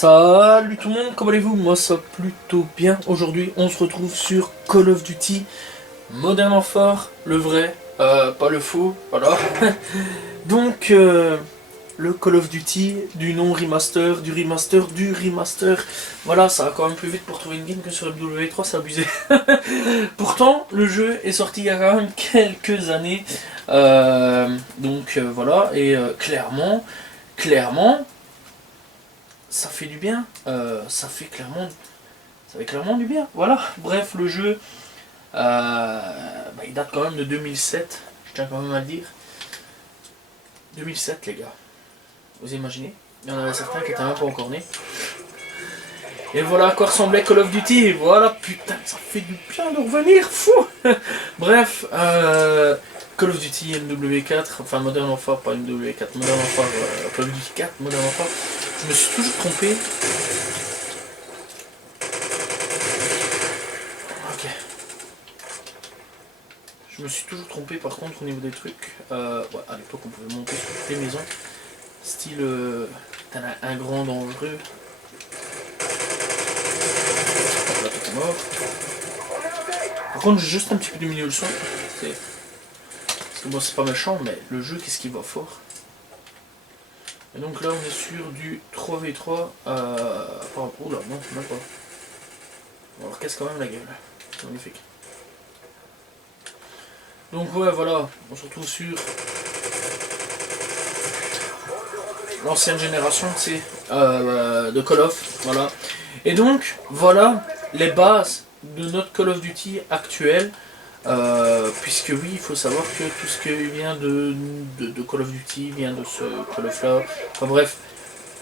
Salut tout le monde, comment allez-vous? Moi ça va plutôt bien. Aujourd'hui on se retrouve sur Call of Duty Modern Warfare, le vrai, pas le faux, voilà. Donc le Call of Duty du non remaster, du remaster, du remaster. Voilà, ça va quand même plus vite pour trouver une game que sur MW3, c'est abusé. Pourtant le jeu est sorti il y a quand même quelques années. Voilà, et clairement, ça fait du bien, ça fait clairement du bien, voilà. Bref, le jeu, il date quand même de 2007, je tiens quand même à le dire. 2007 les gars, vous imaginez? Il y en avait certains qui étaient même pas encore nés. Et voilà à quoi ressemblait Call of Duty, et voilà, putain, ça fait du bien de revenir, fou. Bref, Call of Duty MW4, enfin Modern Warfare, pas MW4, Modern Warfare, Call of Duty 4, Modern Warfare, je me suis toujours trompé. Ok. Je me suis toujours trompé par contre au niveau des trucs. Ouais, à l'époque on pouvait monter sur toutes les maisons. Style un grand dangereux. Là tout est mort. Par contre j'ai juste un petit peu diminué le son. Parce que bon c'est pas méchant mais le jeu qu'est-ce qu'il va fort. Et donc là on est sur du 3v3 par rapport. Oula non même pas. On leur casse quand même la gueule. C'est magnifique. Donc ouais voilà, on se retrouve sur l'ancienne génération, tu sais, de Call of, voilà. Et donc voilà les bases de notre Call of Duty actuel, puisque oui, il faut savoir que tout ce qui vient de Call of Duty vient de ce Call of là. Enfin bref,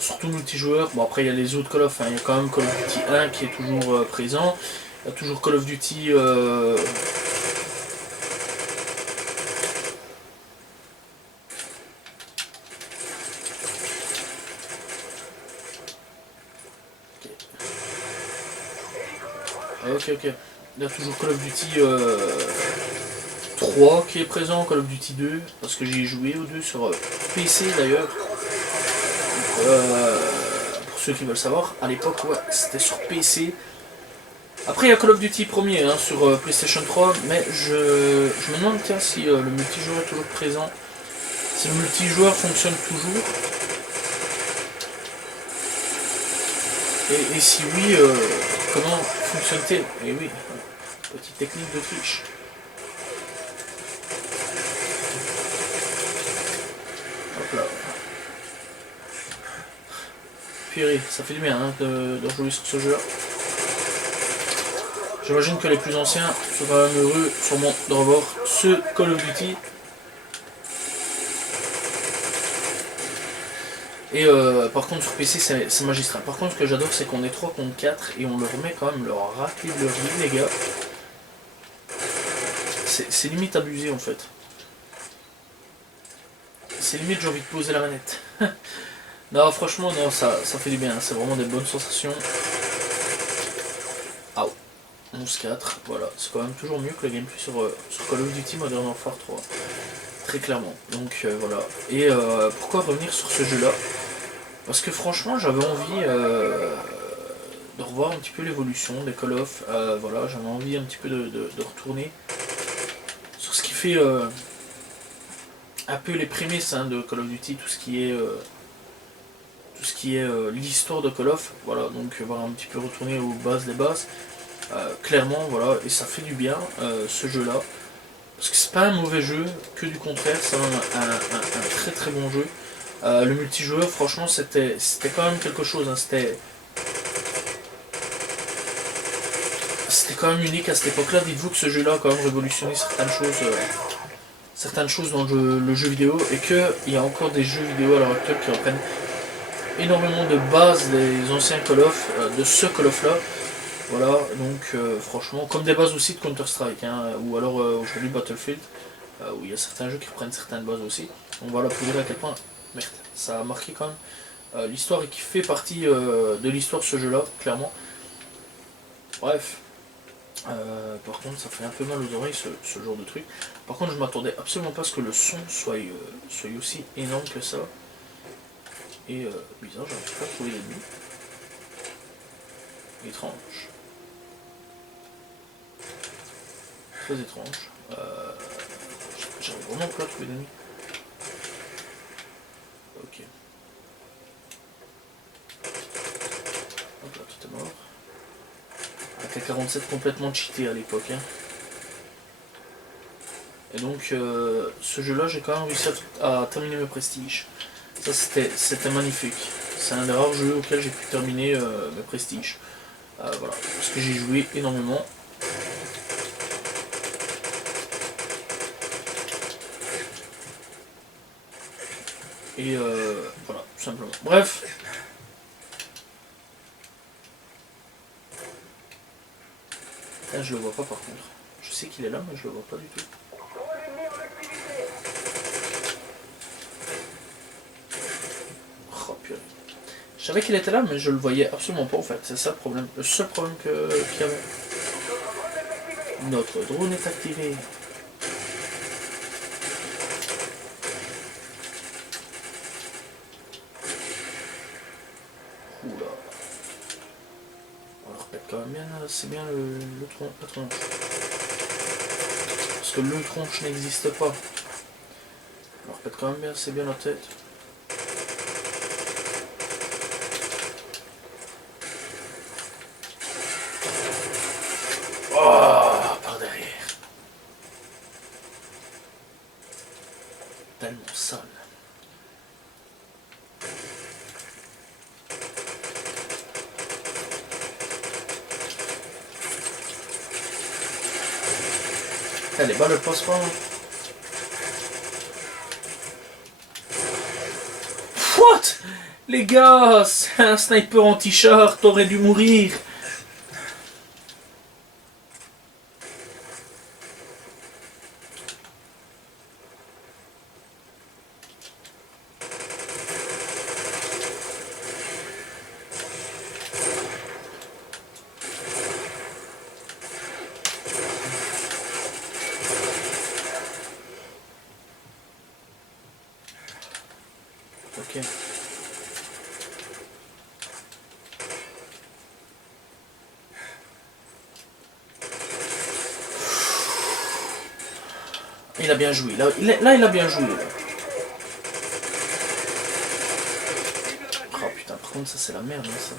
surtout multijoueur. Bon après il y a les autres Call of, hein. Il y a quand même Call of Duty 1 qui est toujours présent. Il y a toujours Call of Duty. Ok. Il y a toujours Call of Duty 3 qui est présent, Call of Duty 2, parce que j'y ai joué aux deux sur PC d'ailleurs. Pour ceux qui veulent savoir, à l'époque, ouais, c'était sur PC. Après, il y a Call of Duty premier hein, sur PlayStation 3, mais je me demande tiens, si le multijoueur est toujours présent. Si le multijoueur fonctionne toujours. Et si oui, comment fonctionne-t-il? Et oui, petite technique de triche. Hop là. Purée, ça fait du bien hein, de jouer sur ce jeu-là. J'imagine que les plus anciens sont quand même heureux sûrement de revoir ce Call of Duty. Et par contre sur PC c'est magistral. Par contre ce que j'adore c'est qu'on est 3 contre 4 et on leur met quand même leur raclée de leur vie les gars. C'est limite abusé en fait. C'est limite j'ai envie de poser la manette. Non franchement non ça fait du bien, c'est vraiment des bonnes sensations. Ah 11-4, voilà, c'est quand même toujours mieux que le gameplay sur Call of Duty Modern Warfare 3. Très clairement. Donc voilà. Et pourquoi revenir sur ce jeu là? Parce que franchement j'avais envie de revoir un petit peu l'évolution des Call of. Voilà, j'avais envie un petit peu de retourner sur ce qui fait un peu les prémices hein, de Call of Duty, tout ce qui est l'histoire de Call of. Voilà, donc voilà, un petit peu retourner aux bases des bases. Clairement, voilà, et ça fait du bien ce jeu là. Parce que c'est pas un mauvais jeu, que du contraire, c'est un très bon jeu. Le multijoueur, franchement, c'était quand même quelque chose. Hein, c'était quand même unique à cette époque-là. Dites-vous que ce jeu-là a quand même révolutionné certaines choses dans le jeu vidéo et qu'il y a encore des jeux vidéo à l'heure actuelle qui reprennent énormément de bases des anciens Call of, de ce Call of là. Voilà, donc franchement, comme des bases aussi de Counter-Strike, hein, ou alors aujourd'hui Battlefield, où il y a certains jeux qui reprennent certaines bases aussi. Donc voilà, pour dire à quel point, merde, ça a marqué quand même l'histoire et qui fait partie de l'histoire ce jeu-là, clairement. Bref, par contre, ça fait un peu mal aux oreilles ce genre de truc. Par contre, je m'attendais absolument pas à ce que le son soit aussi énorme que ça. Et bizarre, j'arrive pas à trouver l'ennemi. Étrange. Très étrange. J'arrive vraiment pas à trouver d'ennemis. Ok. Hop là, tout est mort. AK-47 complètement cheaté à l'époque. Hein. Et donc, ce jeu-là, j'ai quand même réussi à terminer mes prestiges. Ça, c'était magnifique. C'est un des rares jeux auxquels j'ai pu terminer mes prestiges. Voilà, parce que j'ai joué énormément. Et voilà, tout simplement. Bref. Là, je le vois pas par contre. Je sais qu'il est là, mais je le vois pas du tout. Oh purée. Je savais qu'il était là, mais je le voyais absolument pas en fait. C'est ça le problème. Le seul problème qu'il y avait. Notre drone est activé. Oula. On leur pète quand même bien, c'est bien la tronche. Parce que le tronche n'existe pas. On leur pète quand même bien, c'est bien la tête. Oh, par derrière. Tellement sale. Les balles ne passent pas. What? Les gars, c'est un sniper en t-shirt, t'aurais dû mourir. Ok. Il a bien joué. Là, il a bien joué. Là. Oh putain, par contre, ça c'est la merde, hein, ça.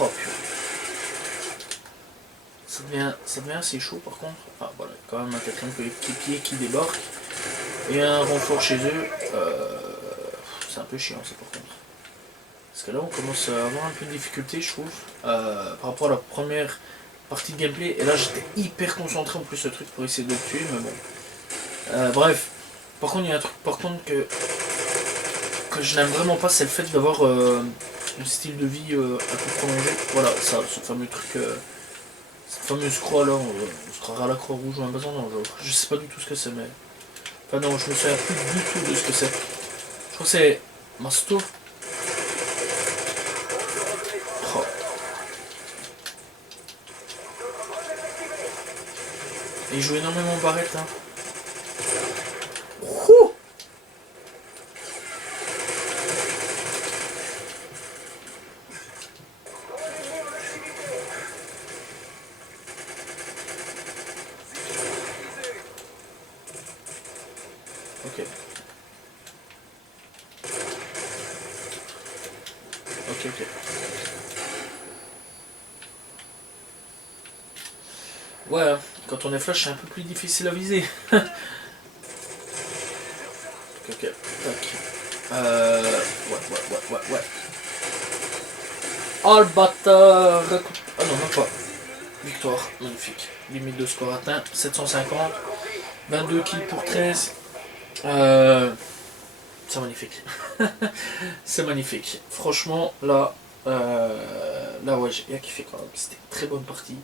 Oh purée. Ça devient assez chaud par contre. Ah voilà, quand même un quatrième coéquipier qui débarque. Et un renfort chez eux. C'est un peu chiant ça par contre. Parce que là on commence à avoir un peu de difficulté je trouve. Par rapport à la première partie de gameplay. Et là j'étais hyper concentré en plus ce truc pour essayer de le tuer. Mais bon. Bref. Par contre il y a un truc par contre que je n'aime vraiment pas. C'est le fait d'avoir un style de vie un peu prolongé. Voilà, ça, ce fameux truc. Cette fameuse croix là, on se croira à la croix rouge ou un bazar, non, je sais pas du tout ce que c'est, mais. Enfin, non, je me souviens plus du tout de ce que c'est. Je crois que c'est. Masto. Oh. Et il joue énormément en barrette, hein. Ouh. Ok. Ok. Ouais, quand on est flash, c'est un peu plus difficile à viser. Ok. Tac. Ouais. Oh le bâtard. Ah non, même pas. Victoire, magnifique. Limite de score atteint, 750. 22 kills pour 13. C'est magnifique. C'est magnifique. Franchement, là, ouais, j'ai bien kiffé quand même. C'était une très bonne partie.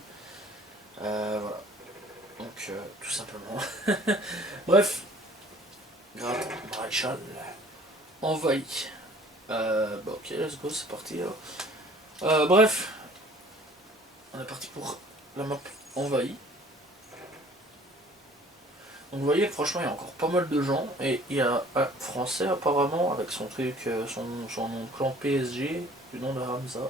Voilà. Donc, tout simplement. Bref. Gratte, maréchal. Envahi. Ok, let's go, c'est parti. Bref. On est parti pour la map envahie. Donc vous voyez, franchement, il y a encore pas mal de gens. Et il y a un Français apparemment avec son truc, son nom de clan PSG, du nom de Hamza.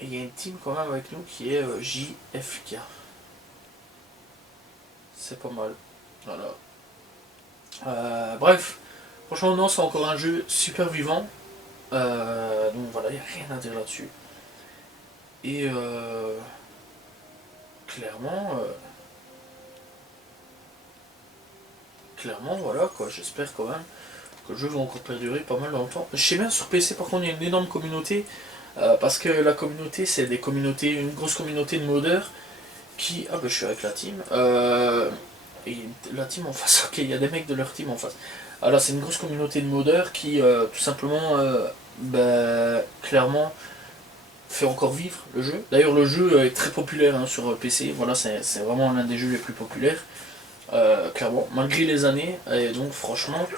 Et il y a une team quand même avec nous qui est JFK. C'est pas mal. Voilà. Bref, franchement, non, c'est encore un jeu super vivant. Donc voilà, il n'y a rien à dire là-dessus. Et clairement, clairement, voilà quoi, j'espère quand même que le jeu va encore perdurer pas mal dans le temps. Je sais bien sur PC par contre il y a une énorme communauté, parce que la communauté c'est des communautés, une grosse communauté de modeurs qui... Ah bah je suis avec la team. Et la team en face, ok, il y a des mecs de leur team en face. Alors c'est une grosse communauté de modeurs qui tout simplement, clairement, fait encore vivre le jeu. D'ailleurs le jeu est très populaire hein, sur PC, voilà c'est vraiment l'un des jeux les plus populaires. Clairement, malgré les années, et donc franchement,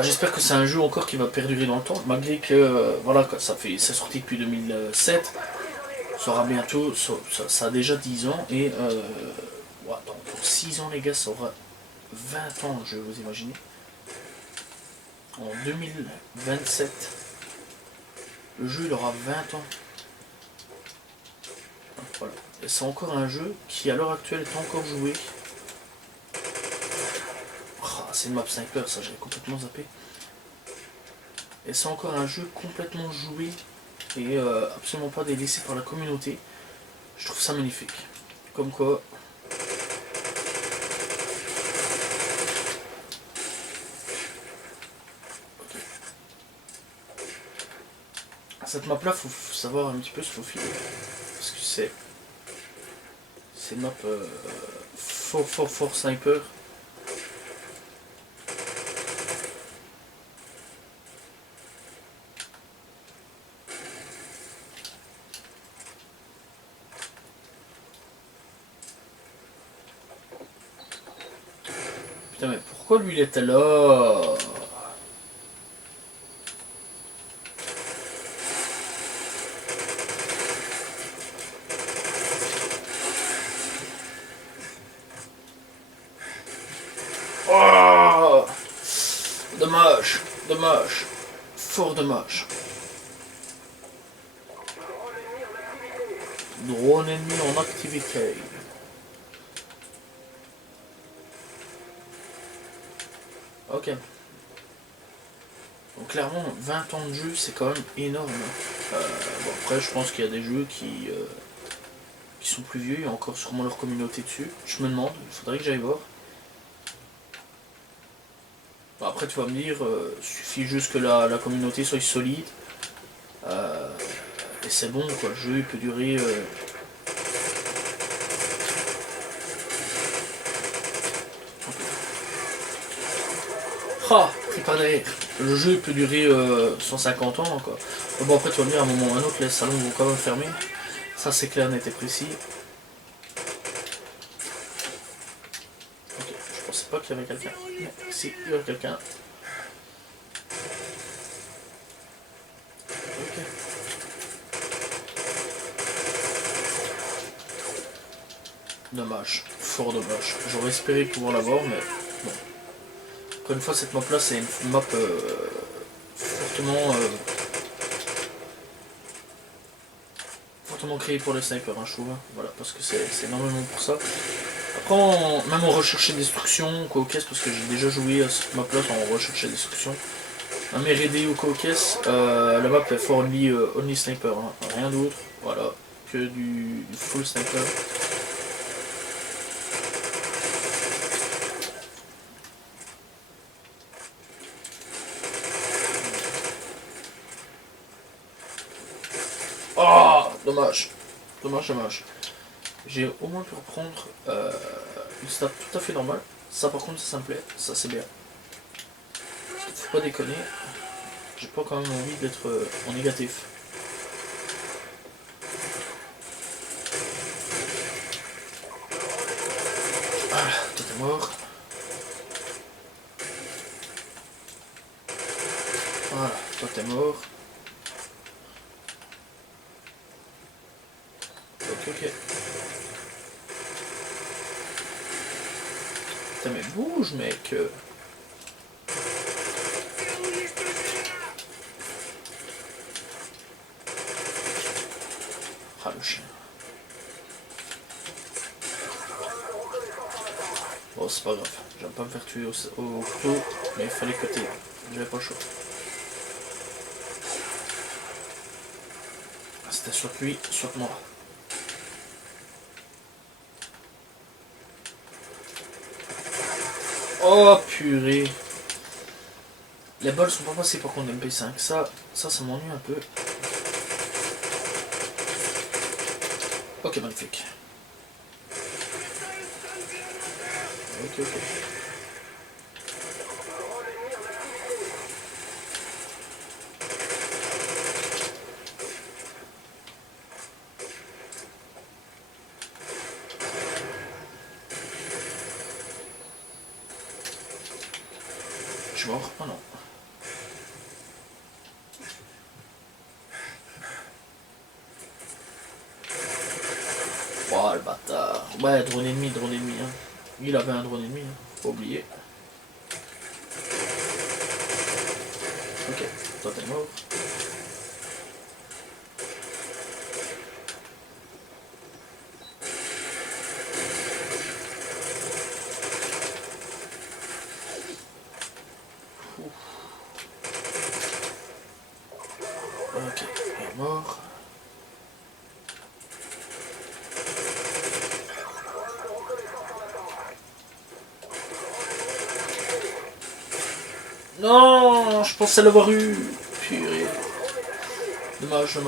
j'espère que c'est un jeu encore qui va perdurer dans le temps, malgré que voilà, c'est sorti depuis 2007, ça aura bientôt, ça a déjà 10 ans, et pour 6 ans les gars, ça aura 20 ans le jeu, vous imaginez. En 2027, le jeu il aura 20 ans. Voilà. Et c'est encore un jeu qui à l'heure actuelle est encore joué. C'est une map sniper, ça j'avais complètement zappé. Et c'est encore un jeu complètement joué et absolument pas délaissé par la communauté. Je trouve ça magnifique. Comme quoi. Okay. Cette map là, faut savoir un petit peu se faufiler. Parce que c'est une map fort sniper. Putain mais pourquoi lui il était là? Oh, dommage, dommage, fort dommage. Drone ennemi en activité. Ok. Donc clairement, 20 ans de jeu, c'est quand même énorme. Bon, après, je pense qu'il y a des jeux qui sont plus vieux, il y a encore sûrement leur communauté dessus. Je me demande, il faudrait que j'aille voir. Bon, après, tu vas me dire, suffit juste que la communauté soit solide. Et c'est bon, quoi. Le jeu il peut durer... Ah, pris pas derrière. Le jeu peut durer 150 ans quoi. Bon après tu vas me dire à un moment ou à un autre les salons vont quand même fermer. Ça c'est clair, net et précis. Ok, je pensais pas qu'il y avait quelqu'un. Mais si, il y avait quelqu'un. Ok. Dommage, fort dommage. J'aurais espéré pouvoir l'avoir mais bon. Encore une fois cette map là c'est une map fortement créé pour les snipers, hein, je trouve. Voilà, parce que c'est énormément pour ça. Après, même en recherche et destruction, Caucase, parce que j'ai déjà joué à cette map là en recherche et destruction. Même RD ou Caucase, la map est for only sniper, hein, rien d'autre. Voilà, que du full sniper. Oh, dommage. Dommage, dommage. J'ai au moins pu reprendre une stat tout à fait normale. Ça par contre ça me plaît, ça c'est bien. Faut pas déconner. J'ai pas quand même envie d'être en négatif. Voilà, toi t'es mort. Voilà, toi t'es mort. Ok, ok. Putain mais bouge mec. Ah le chien. Bon c'est pas grave, j'aime pas me faire tuer au couteau, mais il fallait que t'aies. J'avais pas le choix. Ah, c'était soit lui, soit moi. Oh purée. Les balles sont pas passées par contre MP5, ça m'ennuie un peu. Ok magnifique. Ok. Je suis mort. Oh non. Oh le bâtard. Ouais, drone ennemi. Hein. Il avait un drone ennemi, hein. Faut pas oublier. Ok, toi t'es mort. Ok, il est mort. Non, je pensais l'avoir eu. Purée. Dommage.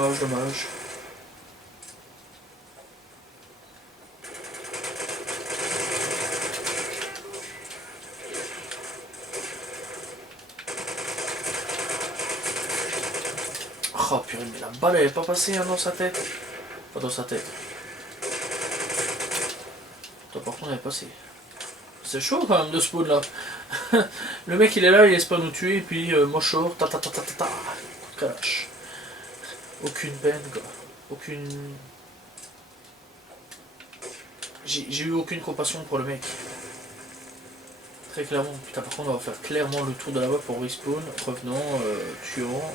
Oh purée, mais la balle elle est pas passée hein, dans sa tête. Pas dans sa tête. Toi par contre elle est passée. C'est chaud quand même de spawn là. Le mec il est là, il laisse pas nous tuer, et puis moi short, ta. Kalash. Aucune peine quoi. Aucune. J'ai eu aucune compassion pour le mec. Très clairement. Putain par contre on va faire clairement le tour de là-bas pour respawn, revenant, tuant.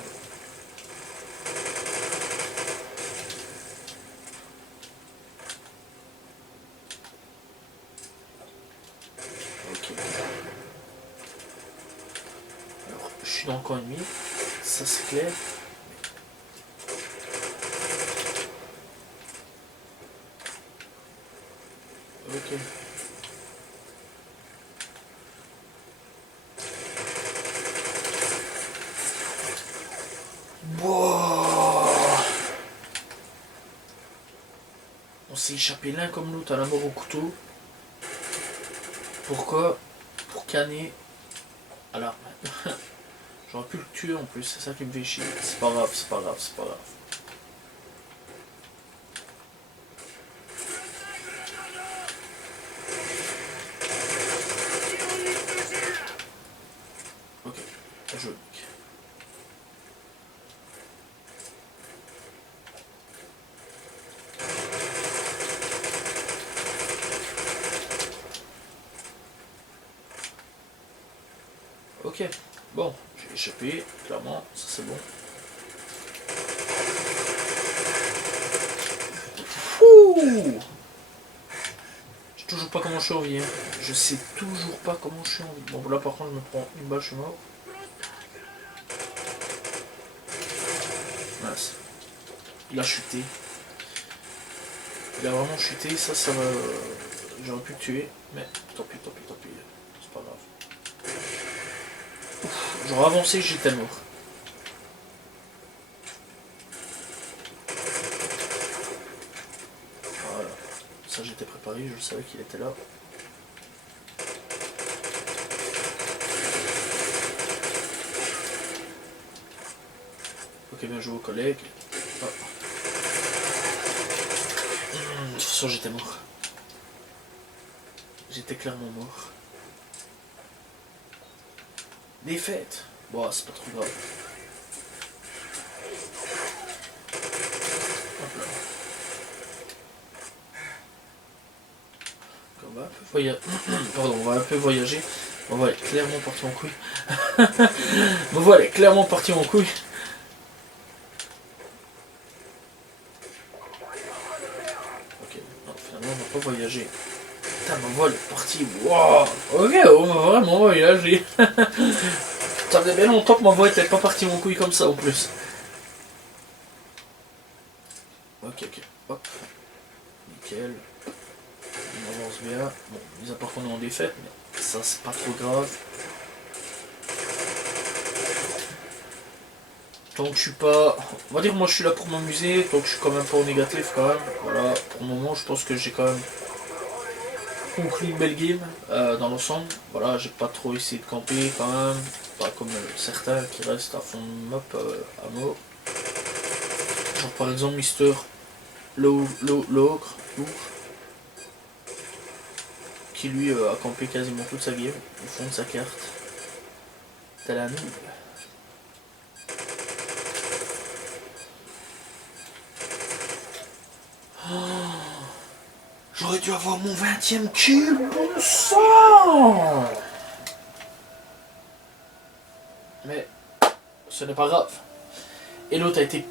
Je suis dans le camp ennemi, ça c'est clair. Ok. Wow. On s'est échappé l'un comme l'autre à la mort au couteau. Pourquoi? Pour canner à l'arme. J'aurais pu le tuer en plus, c'est ça qui me fait chier. C'est pas grave. Ok, je le nique. Ok, bon, j'ai échappé, clairement, ça c'est bon. Fouh. Je sais toujours pas comment je suis en vie, hein. Je sais toujours pas comment je suis en vie. Bon là par contre je me prends une balle, je suis mort. Mince. Il a chuté. Il a vraiment chuté, ça va. J'aurais pu le tuer, mais tant pis. C'est pas grave. J'aurais avancé, j'étais mort. Voilà. Ça j'étais préparé, je savais qu'il était là. Ok, bien joué aux collègues. Oh. De toute façon j'étais mort. J'étais clairement mort. Défaite. Bon, c'est pas trop grave. Hop là. Comme on va un peu voyager. Pardon, on va un peu voyager. On va aller clairement partir en couille. On va aller clairement partir en couille. Ok, non, finalement on va pas voyager. Putain, ma voile est partie. Waouh. Ok, on va vraiment voyager. Ça faisait bien longtemps que ma voix était pas partie en couille comme ça en plus. Ok, hop. Nickel. On avance bien. Bon, mis à part qu'on est en défaite, mais ça c'est pas trop grave. Tant que je suis pas... On va dire moi je suis là pour m'amuser, tant que je suis quand même pas au négatif quand même. Voilà, pour le moment je pense que j'ai quand même conclu une belle game dans l'ensemble. Voilà, j'ai pas trop essayé de camper quand même. Pas comme certains qui restent à fond de map à mort. Genre par exemple Mister L'ogre qui lui a campé quasiment toute sa game au fond de sa carte. T'as la nouille. Oh, j'aurais dû avoir mon 20e kill, bon sang. Mais ce n'est pas grave. Et l'autre a été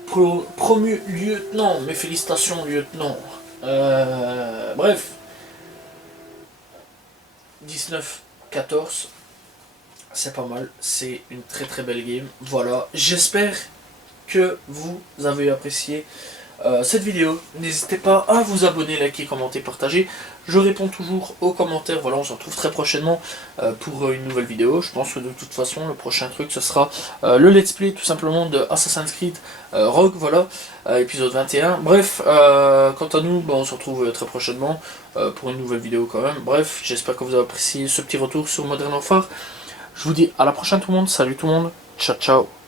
promu lieutenant. Mes félicitations, lieutenant. Bref. 19-14. C'est pas mal. C'est une très très belle game. Voilà. J'espère que vous avez apprécié cette vidéo. N'hésitez pas à vous abonner, liker, commenter, partager. Je réponds toujours aux commentaires. Voilà, on se retrouve très prochainement pour une nouvelle vidéo. Je pense que de toute façon, le prochain truc, ce sera le let's play tout simplement de Assassin's Creed Rogue, voilà, épisode 21. Bref, quant à nous, on se retrouve très prochainement pour une nouvelle vidéo quand même. Bref, j'espère que vous avez apprécié ce petit retour sur Modern Warfare. Je vous dis à la prochaine tout le monde. Salut tout le monde. Ciao, ciao.